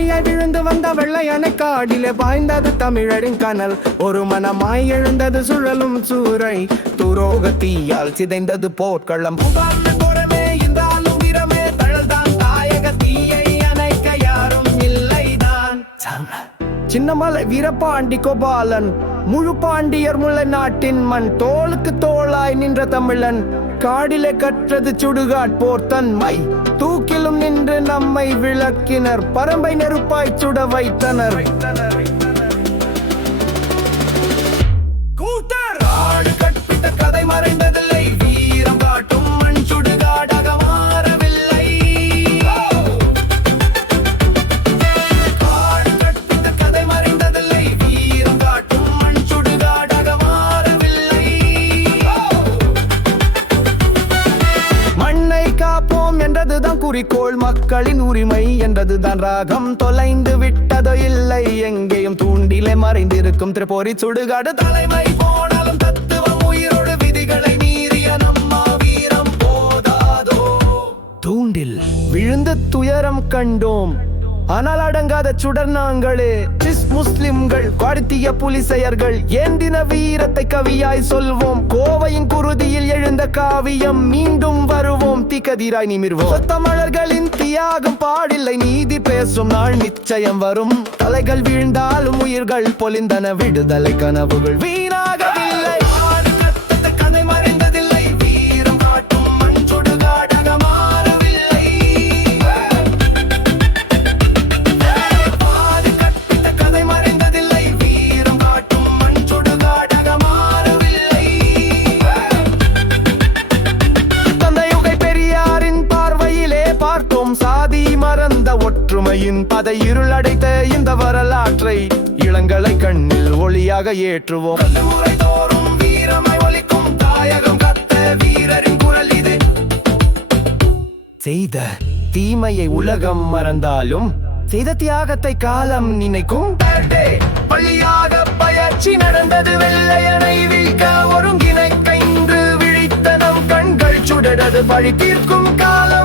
மலையாய் விழுந்து வந்த வெள்ளையனை காடிலே பாய்ந்தது தமிழரின் கனல். ஒரு மனமாய் எழுந்தது சுழலும் சூறை. துரோக தீயால் சிதைந்தது போர்க்களம். புகார்ந்து புறமே இருந்தாலும் தழல்தான் தாயக தீயை அணைக்க யாரும் இல்லைதான். சின்னமலை வீரப்பாண்டி கோபாலன் முழு பாண்டியர் முல்லை நாட்டின் மண். தோளுக்கு தோளாய் நின்ற தமிழன் காடிலே கற்றது சுடுகாட் போர் தன்மை தூக்கில் நம்மை விளக்கினர். பரம்பை நெருப்பாய் சுட வைத்தனர். குறிக்கோள் மக்களின் உரிமை என்றதுதான் ராகம். தொலைந்து விட்டதோ இல்லை எங்கேயும் தூண்டிலே மறைந்திருக்கும் திரிபோரி சுடுகாடு தலைமை. போனாலும் தத்துவம் உயிரோடு விதிகளை மீறிய நம்மா வீரம் போதாதோ? தூண்டில் விழுந்த துயரம் கண்டோம். ஆனால் அடங்காத சுடர் நாங்களே. முஸ்லிம்கள் கடத்திய புலிசெயர்கள் ஏந்தின வீரத்தை கவியாய் சொல்வோம்? கோவையின் குருதியில் எழுந்த காவியம் மீண்டும் வருவோம். திகதிராய் நிமிர்வோம். தமிழர்களின் தியாகம் பாடில்லை நீதி பேசும் நாள் நிச்சயம் வரும். தலைகள் வீழ்ந்தாலும் உயிர்கள் பொலிந்தன விடுதலை கனவுகள் வீணாகவில்லை ஒற்றுமையின் பதை இருள் அடைத்த இந்த வரலாற்றை இளங்கலை கண்ணில் ஒளியாக ஏற்றுவோம். தோறும் ஒலிக்கும் தாயகம் கத்த வீரரின் குரல் இது. செய்த தீமையை உலகம் மறந்தாலும் செய்த தியாகத்தை காலம் நினைக்கும். பள்ளியாக பயிற்சி நடந்தது வெள்ளையனை வீழ்க்க ஒருங்கிணைக்க இன்று விழித்த நம் கண்கள் சுடரது பழி தீர்க்கும் காலம்